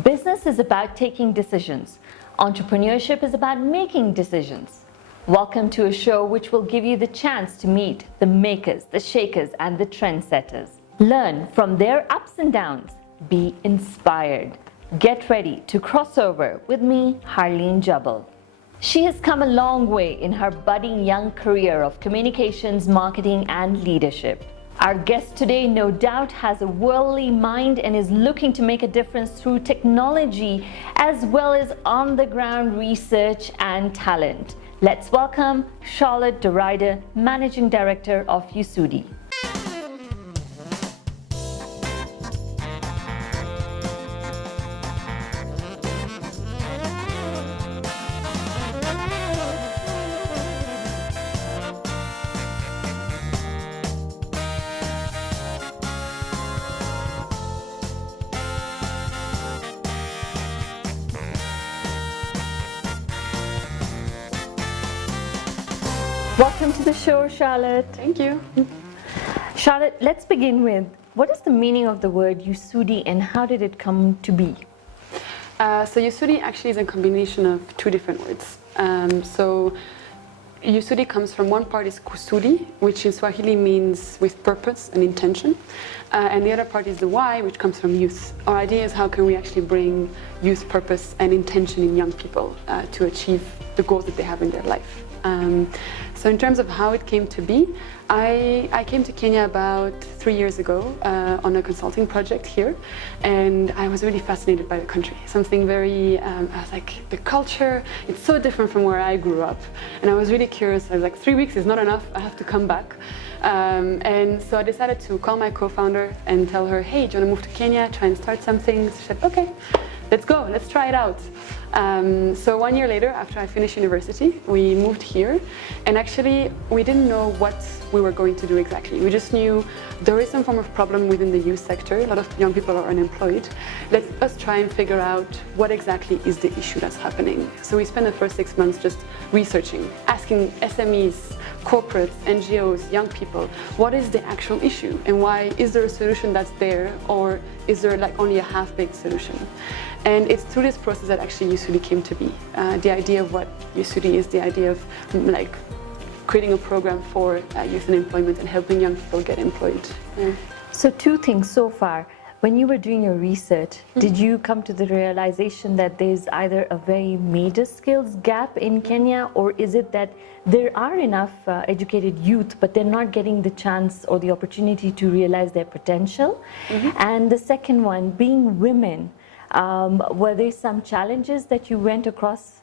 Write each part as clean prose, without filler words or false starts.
Business is about taking decisions. Entrepreneurship is about making decisions. Welcome to a show which will give you the chance to meet the makers, the shakers, and the trendsetters. Learn from their ups and downs. Be inspired. Get ready to cross over with me, Harleen Jabbal. She has come a long way in her budding young career of communications, marketing, and leadership. Our guest today no doubt has a worldly mind and is looking to make a difference through technology as well as on-the-ground research and talent. Let's welcome Charlotte de Ruyter, Managing Director of Sudhi. Welcome to the show, Charlotte. Thank you. Charlotte, let's begin with, what is the meaning of the word Sudhi and how did it come to be? So Sudhi actually is a combination of two different words. So Sudhi comes from, one part is kusudi, which in Swahili means with purpose and intention. And the other part is the Y, which comes from youth. Our idea is how can we actually bring youth purpose and intention in young people to achieve the goals that they have in their life. So in terms of how it came to be, I came to Kenya about 3 years ago on a consulting project here, and I was really fascinated by the country. Something very, I was like, the culture, it's so different from where I grew up. And I was really curious. I was like, 3 weeks is not enough, I have to come back. And so I decided to call my co-founder and tell her, hey, do you want to move to Kenya, try and start something? She said, okay, let's go, let's try it out. So 1 year later, after I finished university, we moved here, and actually we didn't know what we were going to do exactly. We just knew there is some form of problem within the youth sector. A lot of young people are unemployed. Let us try and figure out what exactly is the issue that's happening. So we spent the first 6 months just researching, asking SMEs, corporates, NGOs, young people, what is the actual issue and why is there a solution that's there, or is there like only a half-baked solution? And it's through this process that actually Sudhi came to be. The idea of what Sudhi is, the idea of like creating a program for youth unemployment and helping young people get employed. Yeah. So two things so far. When you were doing your research, did you come to the realization that there's either a very major skills gap in Kenya, or is it that there are enough educated youth, but they're not getting the chance or the opportunity to realize their potential? And the second one, being women, were there some challenges that you went across?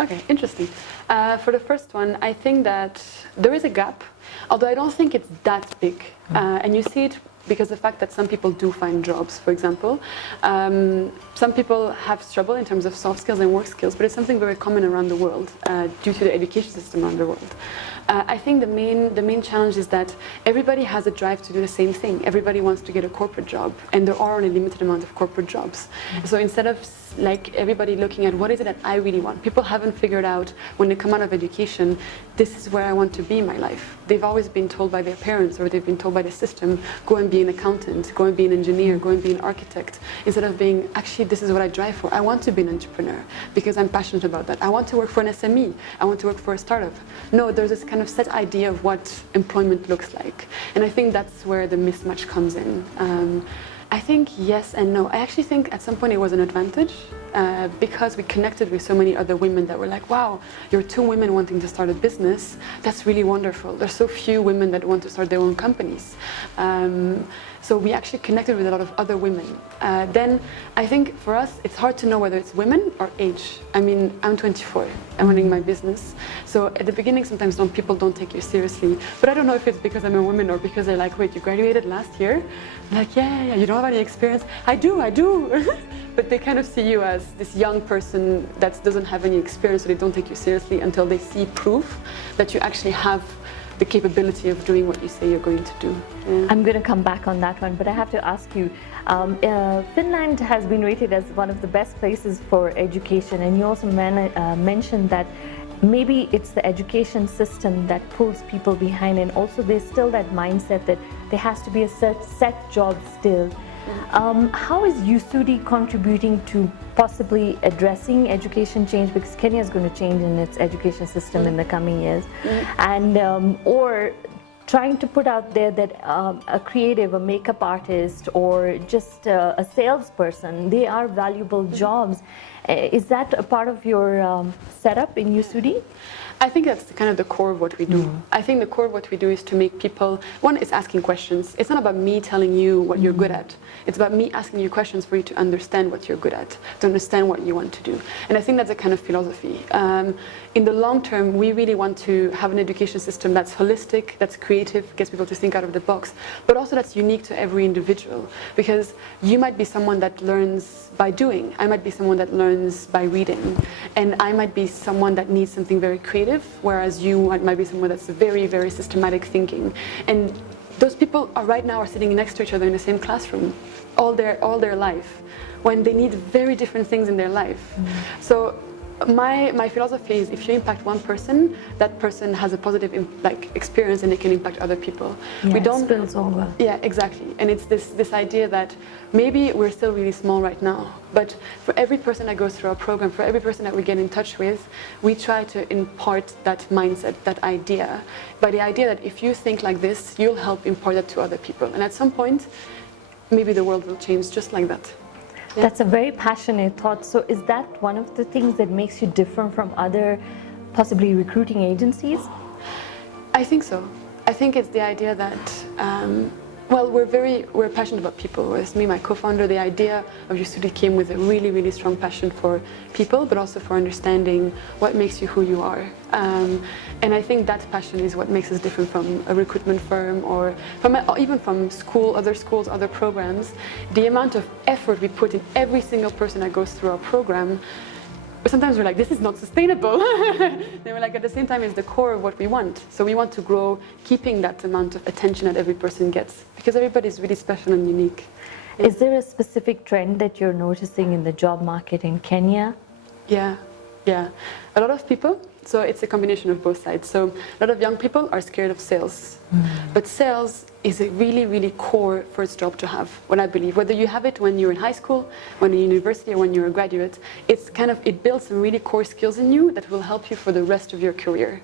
Okay, interesting. For the first one, I think that there is a gap, although I don't think it's that big. And you see it because the fact that some people do find jobs, for example. Some people have trouble in terms of soft skills and work skills, but it's something very common around the world due to the education system around the world. I think the main challenge is that everybody has a drive to do the same thing. Everybody wants to get a corporate job, and there are only a limited amount of corporate jobs. So instead of like everybody looking at what is it that I really want, people haven't figured out when they come out of education, this is where I want to be in my life. They've always been told by their parents, or they've been told by the system, go and be an accountant, go and be an engineer, go and be an architect, instead of being, actually, this is what I drive for. I want to be an entrepreneur because I'm passionate about that. I want to work for an SME. I want to work for a startup. No, there's this kind of set idea of what employment looks like. And I think that's where the mismatch comes in. I think yes and no. I actually think at some point it was an advantage because we connected with so many other women that were like, wow, you're two women wanting to start a business. That's really wonderful. There's so few women that want to start their own companies. So we actually connected with a lot of other women. Then I think for us, it's hard to know whether it's women or age. I mean, I'm 24, I'm running my business. So at the beginning, sometimes people don't take you seriously. But I don't know if it's because I'm a woman or because they're like, wait, you graduated last year? I'm like, yeah, you don't have any experience. I do. But they kind of see you as this young person that doesn't have any experience, so they don't take you seriously until they see proof that you actually have the capability of doing what you say you're going to do. Yeah. I'm going to come back on that one, but I have to ask you, Finland has been rated as one of the best places for education, and you also mentioned that maybe it's the education system that pulls people behind, and also there's still that mindset that there has to be a set job still. How is Sudhi contributing to possibly addressing education change? Because Kenya is going to change in its education system in the coming years, and or trying to put out there that a creative, a makeup artist, or just a salesperson, they are valuable jobs. Is that a part of your setup in Sudhi? I think that's kind of the core of what we do. I think the core of what we do is to make people, one is asking questions. It's not about me telling you what you're good at. It's about me asking you questions for you to understand what you're good at, to understand what you want to do. And I think that's a kind of philosophy. In the long term, we really want to have an education system that's holistic, that's creative, gets people to think out of the box, but also that's unique to every individual. Because you might be someone that learns by doing. I might be someone that learns by reading. And I might be someone that needs something very creative, whereas you might be someone that's very, very systematic thinking. And those people are right now sitting next to each other in the same classroom all their life, when they need very different things in their life. So my philosophy is, if you impact one person, that person has a positive experience, and it can impact other people. Yeah, we don't it spills over. Yeah, exactly. And it's this idea that maybe we're still really small right now, but for every person that goes through our program, for every person that we get in touch with, we try to impart that mindset, that idea, by the idea that if you think like this, you'll help impart that to other people. And at some point, maybe the world will change just like that. Yeah. That's a very passionate thought. So is that one of the things that makes you different from other possibly recruiting agencies? I think so. I think it's the idea that, well, we're passionate about people. With me, my co-founder, the idea of Sudhi came with a really, really strong passion for people, but also for understanding what makes you who you are. And I think that passion is what makes us different from a recruitment firm, or even from other schools, other programs. The amount of effort we put in every single person that goes through our program, sometimes we're like, this is not sustainable. They were like, at the same time, it's the core of what we want. So we want to grow, keeping that amount of attention that every person gets, because everybody's really special and unique. Is there a specific trend that you're noticing in the job market in Kenya? Yeah. A lot of people, so it's a combination of both sides. So a lot of young people are scared of sales. But sales is a really, really core first job to have, what I believe. Whether you have it when you're in high school, when you're in university, or when you're a graduate, it builds some really core skills in you that will help you for the rest of your career.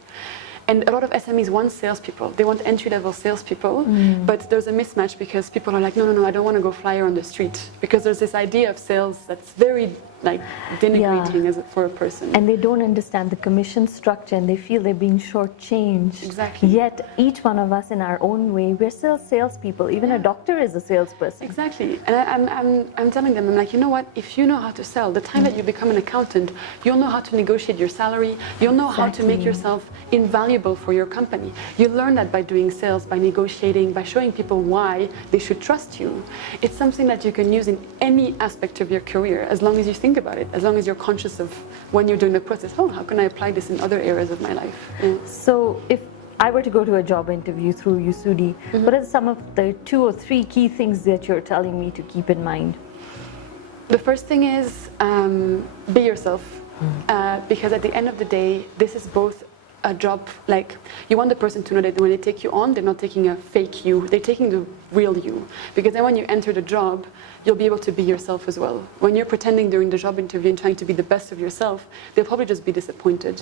And a lot of SMEs want salespeople. They want entry-level salespeople, but there's a mismatch, because people are like, no, I don't want to go flyer on the street, because there's this idea of sales that's very denigrating for a person. And they don't understand the commission structure, and they feel they're being shortchanged. Exactly. Yet each one of us in our own way, we're still salespeople. Even a doctor is a salesperson. Exactly. And I'm telling them, I'm like, you know what, if you know how to sell, the time that you become an accountant, you'll know how to negotiate your salary, you'll know how to make yourself invaluable for your company. You learn that by doing sales, by negotiating, by showing people why they should trust you. It's something that you can use in any aspect of your career, as long as you think about it, as long as you're conscious of when you're doing the process, how can I apply this in other areas of my life? So if I were to go to a job interview through Sudhi, what are some of the 2 or 3 key things that you're telling me to keep in mind? The first thing is be yourself, because at the end of the day, this is both a job, you want the person to know that when they take you on, they're not taking a fake you, they're taking the real you. Because then when you enter the job, you'll be able to be yourself as well. When you're pretending during the job interview and trying to be the best of yourself, they'll probably just be disappointed.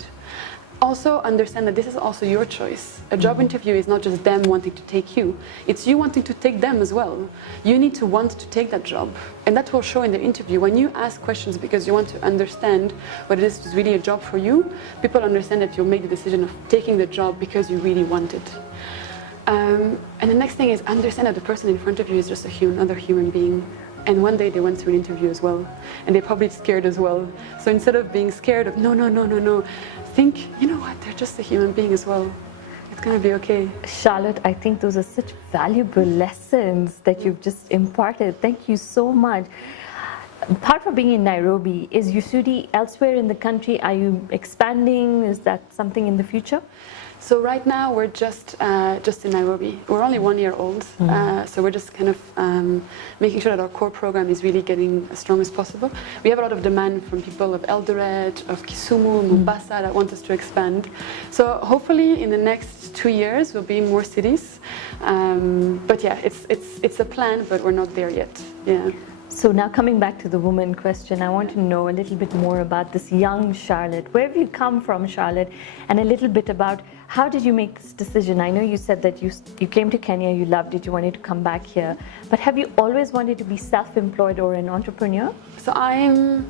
Also understand that this is also your choice. A job interview is not just them wanting to take you, it's you wanting to take them as well. You need to want to take that job, and that will show in the interview. When you ask questions because you want to understand whether this is really a job for you, people understand that you'll make the decision of taking the job because you really want it. And the next thing is understand that the person in front of you is just another human being. And one day they went through an interview as well, and they're probably scared as well. So instead of being scared of no, think, you know what, they're just a human being as well. It's gonna be okay. Charlotte, I think those are such valuable lessons that you've just imparted. Thank you so much. Apart from being in Nairobi, is Sudhi elsewhere in the country? Are you expanding? Is that something in the future? So right now we're just in Nairobi. We're only 1 year old, so we're just kind of making sure that our core program is really getting as strong as possible. We have a lot of demand from people of Eldoret, of Kisumu, Mombasa that want us to expand. So hopefully in the next 2 years we'll be in more cities. But yeah, it's a plan, but we're not there yet. Yeah. So now coming back to the woman question, I want to know a little bit more about this young Charlotte. Where have you come from, Charlotte? And a little bit about how did you make this decision? I know you said that you came to Kenya, you loved it, you wanted to come back here. But have you always wanted to be self-employed or an entrepreneur? So I'm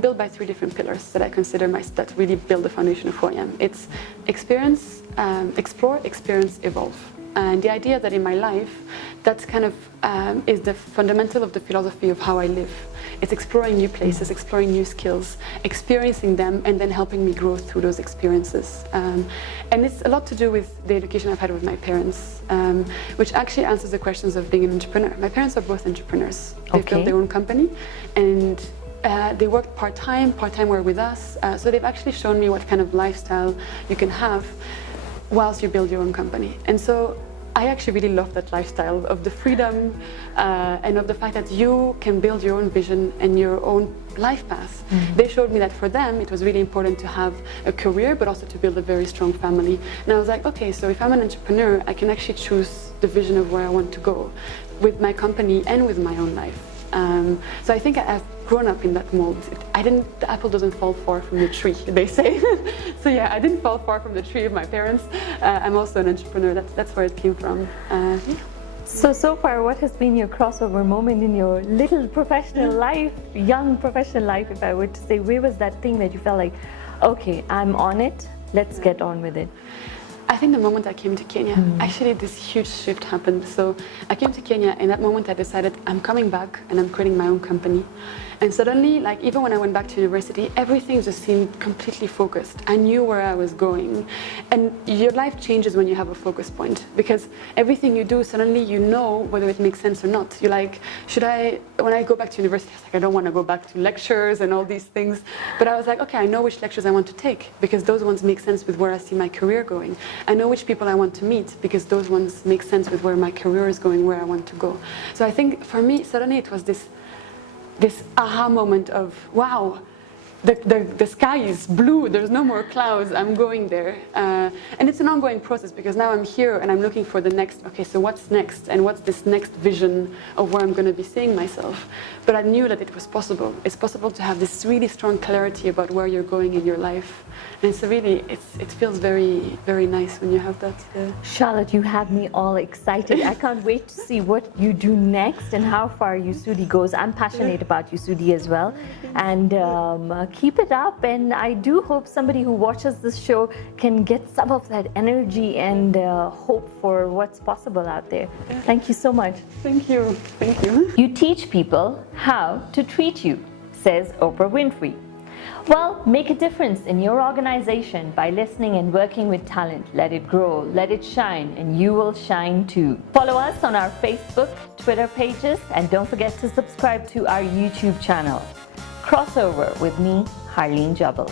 built by 3 different pillars that I consider that really build the foundation of who I am. It's experience, explore, experience, evolve. And the idea that in my life, that's kind of is the fundamental of the philosophy of how I live. It's exploring new places, exploring new skills, experiencing them, and then helping me grow through those experiences. And it's a lot to do with the education I've had with my parents, which actually answers the questions of being an entrepreneur. My parents are both entrepreneurs. They've built their own company, and they worked part-time were with us. So they've actually shown me what kind of lifestyle you can have whilst you build your own company. And so I actually really love that lifestyle of the freedom and of the fact that you can build your own vision and your own life path. They showed me that for them it was really important to have a career but also to build a very strong family. And I was like, okay, so if I'm an entrepreneur, I can actually choose the vision of where I want to go with my company and with my own life. So I think I've grown up in that mold. The apple doesn't fall far from the tree, they say. So yeah, I didn't fall far from the tree of my parents. I'm also an entrepreneur. That's where it came from. Yeah. So far, what has been your crossover moment in your little professional life, young professional life, if I were to say? Where was that thing that you felt like, okay, I'm on it, let's get on with it? I think the moment I came to Kenya, actually this huge shift happened. So I came to Kenya, and that moment I decided I'm coming back and I'm creating my own company. And suddenly, like even when I went back to university, everything just seemed completely focused. I knew where I was going. And your life changes when you have a focus point, because everything you do, suddenly you know whether it makes sense or not. You're like, when I go back to university, I was like, I don't want to go back to lectures and all these things. But I was like, okay, I know which lectures I want to take, because those ones make sense with where I see my career going. I know which people I want to meet, because those ones make sense with where my career is going, where I want to go. So I think for me, suddenly it was this aha moment of, wow, the sky is blue, there's no more clouds, I'm going there. And it's an ongoing process, because now I'm here and I'm looking for the next, okay, so what's next? And what's this next vision of where I'm going to be seeing myself? But I knew that it was possible. It's possible to have this really strong clarity about where you're going in your life. And it's really, it feels very, very nice when you have that. Charlotte, you have me all excited. I can't wait to see what you do next and how far Sudhi goes. I'm passionate about Sudhi as well. And keep it up. And I do hope somebody who watches this show can get some of that energy and hope for what's possible out there. Thank you so much. Thank you. Thank you. You teach people how to treat you, says Oprah Winfrey. Well, make a difference in your organization by listening and working with talent. Let it grow, let it shine, and you will shine too. Follow us on our Facebook, Twitter pages, and don't forget to subscribe to our YouTube channel. Crossover with me, Harleen Jabbal.